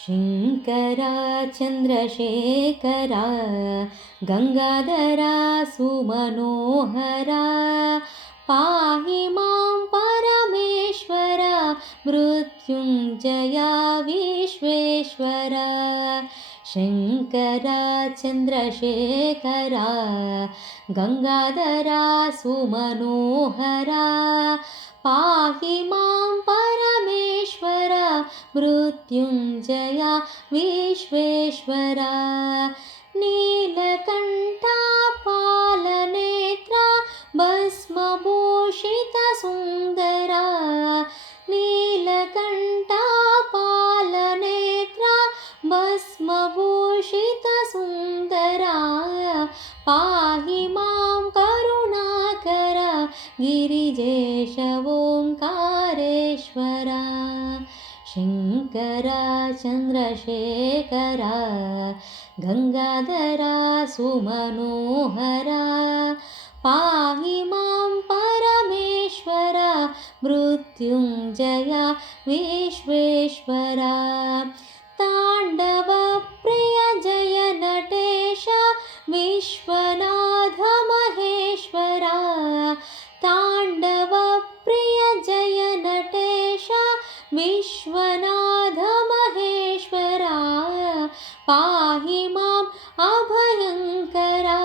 शङ्करा चन्द्रशेखरा गङ्गाधरा सुमनोहरा पाहि मां परमेश्वर मृत्युञ्जया विश्वेश्वरा शङ्करा चन्द्रशेखरा गङ्गाधरा सुमनोहरा पाहि मां परमेश्वर मृत्युञ्जया विश्वेश्वरा नीलकण्ठा पालनेत्रा भस्मभूषितसुन्दरा नीलकण्ठा पालनेत्रा भस्मभूषितसुन्दरा पाहि मां करुणाकर गिरिजेश ओङ्कारेश्वरा शङ्करा चन्द्रशेखरा गङ्गाधरा सुमनोहरा पाहि मां परमेश्वर मृत्युञ्जया विश्वेश्वरा ताण्डवप्रिय जय नटेश विश्वनाथ महेश्वरा ताण्डवप्रिय जय नटेश विश्वनाथ महेश्वरा पाहि माम् अभयङ्करा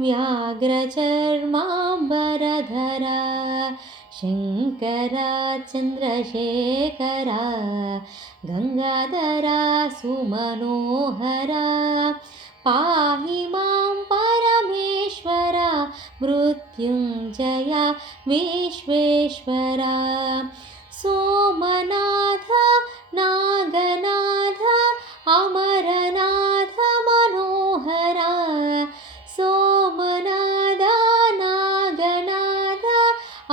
व्याघ्रचर्माम्बरधरा शङ्करा चन्द्रशेखरा गङ्गाधरा सुमनोहरा पाहि मां परमेश्वर मृत्युञ्जया विश्वेश्वरा सोमनाथ नागनाथ अमरनाथ मनोहरा सोमनाथ नागनाथ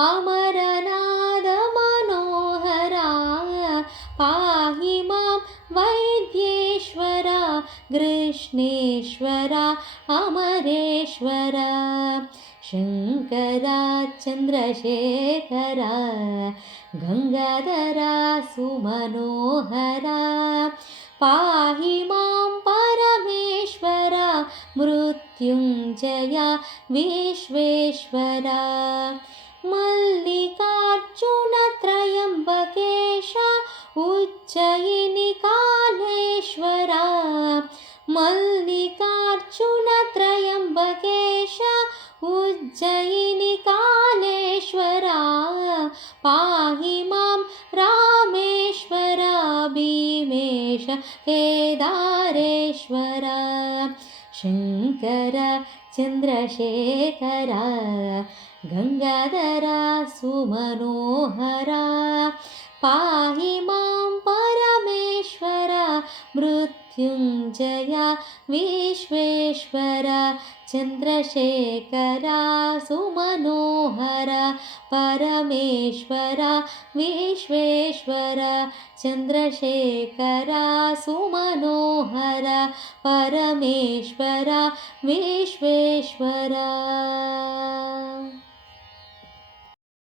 अमरनाथ मनोहरा पाहि मां वैद्येश्वरा कृष्णेश्वरा अमरेश्वरा शङ्करा चन्द्रशेखरा गङ्गाधरा सुमनोहरा पाहि मां परमेश्वर मृत्युञ्जया विश्वेश्वरा मल्लिकार्जुन त्रयम्बकेश उज्जयिनि कालेश्वरा मल्लिकार्जुन त्रयम्बकेश उज्जयिनि कालेश्वरा पाहि मां रामेश्वर भीमेश केदारेश्वरा शङ्करा चन्द्रशेखरा गङ्गाधरा सुमनोहरा पाहि मां परमेश्वर मृत्युञ्जया विश्वेश्वरा चन्द्रशेखरा सुमनोहरा परमेश्वरा विश्वेश्वरा चन्द्रशेखरा सुमनोहरा परमेश्वरा विश्वेश्वरा।